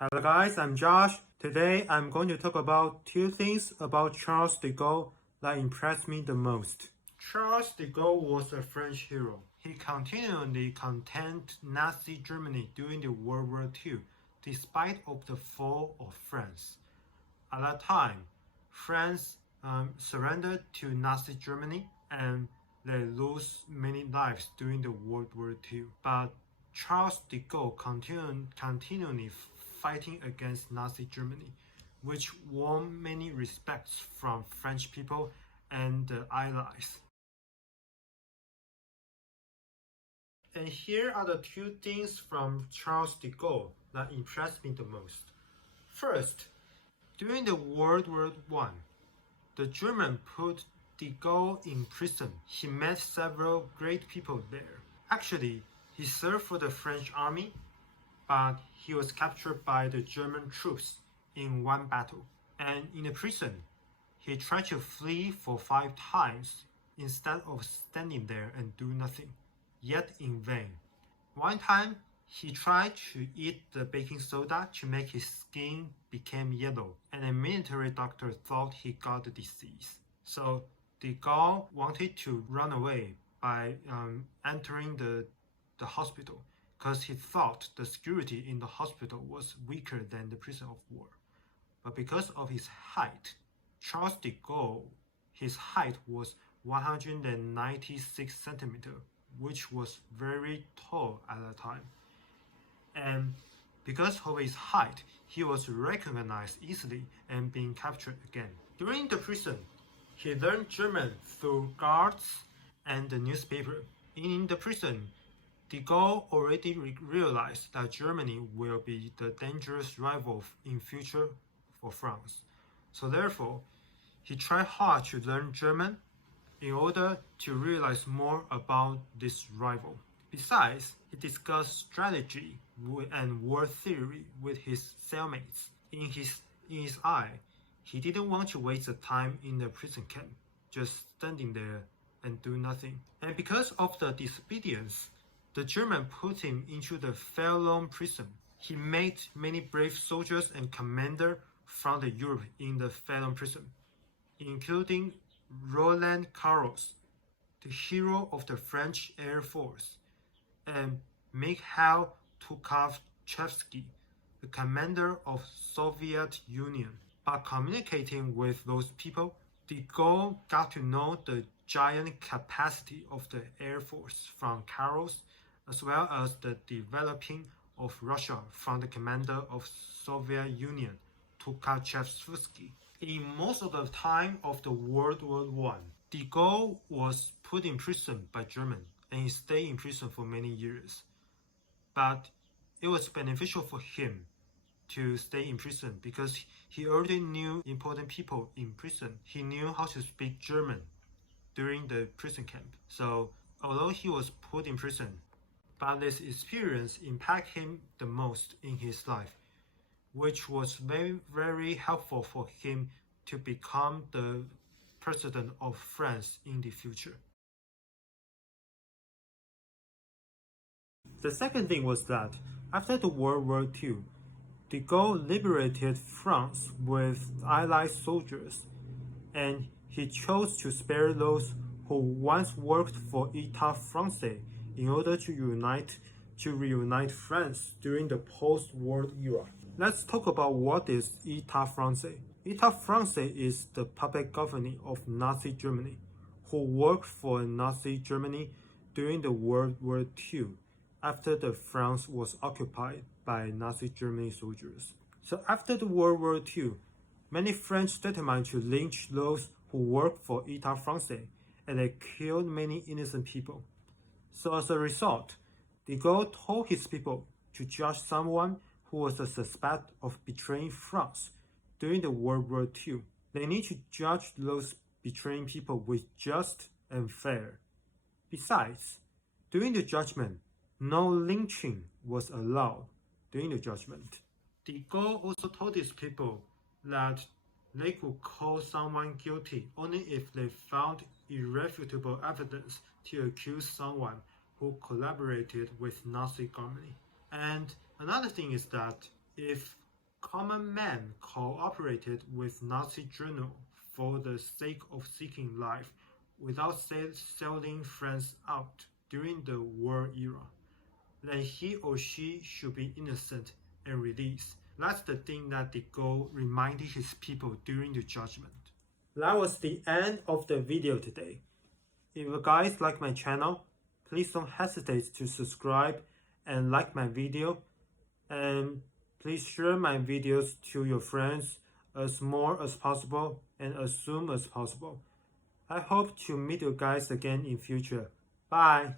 Hello guys, I'm Josh. Today I'm going to talk about two things about Charles de Gaulle that impressed me the most. Charles de Gaulle was a French hero. He continually contended Nazi Germany during the World War II, despite of the fall of France. At that time, France surrendered to Nazi Germany and they lost many lives during the World War II. But Charles de Gaulle continually fighting against Nazi Germany, which won many respects from French people and the Allies. And here are the two things from Charles de Gaulle that impressed me the most. First, during the World War I, the Germans put de Gaulle in prison. He met several great people there. Actually, he served for the French army, but he was captured by the German troops in one battle. And in the prison, he tried to flee for 5 times instead of standing there and do nothing, yet in vain. One time, he tried to eat the baking soda to make his skin become yellow, and a military doctor thought he got the disease. So de Gaulle wanted to run away by entering the hospital because he thought the security in the hospital was weaker than the prison of war. But because of his height, Charles de Gaulle, his height was 196 centimeters, which was very tall at the time. And because of his height, he was recognized easily and being captured again. During the prison, he learned German through guards and the newspaper. In the prison, de Gaulle already realized that Germany will be the dangerous rival in future for France. So therefore, he tried hard to learn German in order to realize more about this rival. Besides, he discussed strategy and war theory with his cellmates. In his eye, he didn't want to waste the time in the prison camp, just standing there and do nothing. And because of the disobedience, the Germans put him into the Felon prison. He made many brave soldiers and commanders from the Europe in the Felon prison, including Roland Garros, the hero of the French Air Force, and Mikhail Tukhachevsky, the commander of Soviet Union. By communicating with those people, de Gaulle got to know the giant capacity of the Air Force from Garros, as well as the developing of Russia from the commander of Soviet Union, Tukhachevsky. In most of the time of the World War I, de Gaulle was put in prison by Germans, and he stayed in prison for many years. But it was beneficial for him to stay in prison because he already knew important people in prison. He knew how to speak German during the prison camp. So although he was put in prison, but this experience impacted him the most in his life, which was very, very helpful for him to become the president of France in the future. The second thing was that after the World War II, de Gaulle liberated France with Allied soldiers, and he chose to spare those who once worked for État Français in order to reunite France during the post-war era. Let's talk about what is État Français. État Français is the puppet government of Nazi Germany, who worked for Nazi Germany during the World War II, after the France was occupied by Nazi Germany soldiers. So after the World War II, many French determined to lynch those who worked for État Français, and they killed many innocent people. So as a result, de Gaulle told his people to judge someone who was a suspect of betraying France during the World War II. They need to judge those betraying people with just and fair. Besides, during the judgment, no lynching was allowed during the judgment. De Gaulle also told his people that they could call someone guilty only if they found irrefutable evidence to accuse someone who collaborated with Nazi Germany. And another thing is that if Common men cooperated with Nazi general for the sake of seeking life without selling friends out during the war era. Then he or she should be innocent and released. That's the thing that de Gaulle reminded his people during the judgment. That was the end of the video today. If you guys like my channel, please don't hesitate to subscribe and like my video, and please share my videos to your friends as more as possible and as soon as possible. I hope to meet you guys again in future. Bye!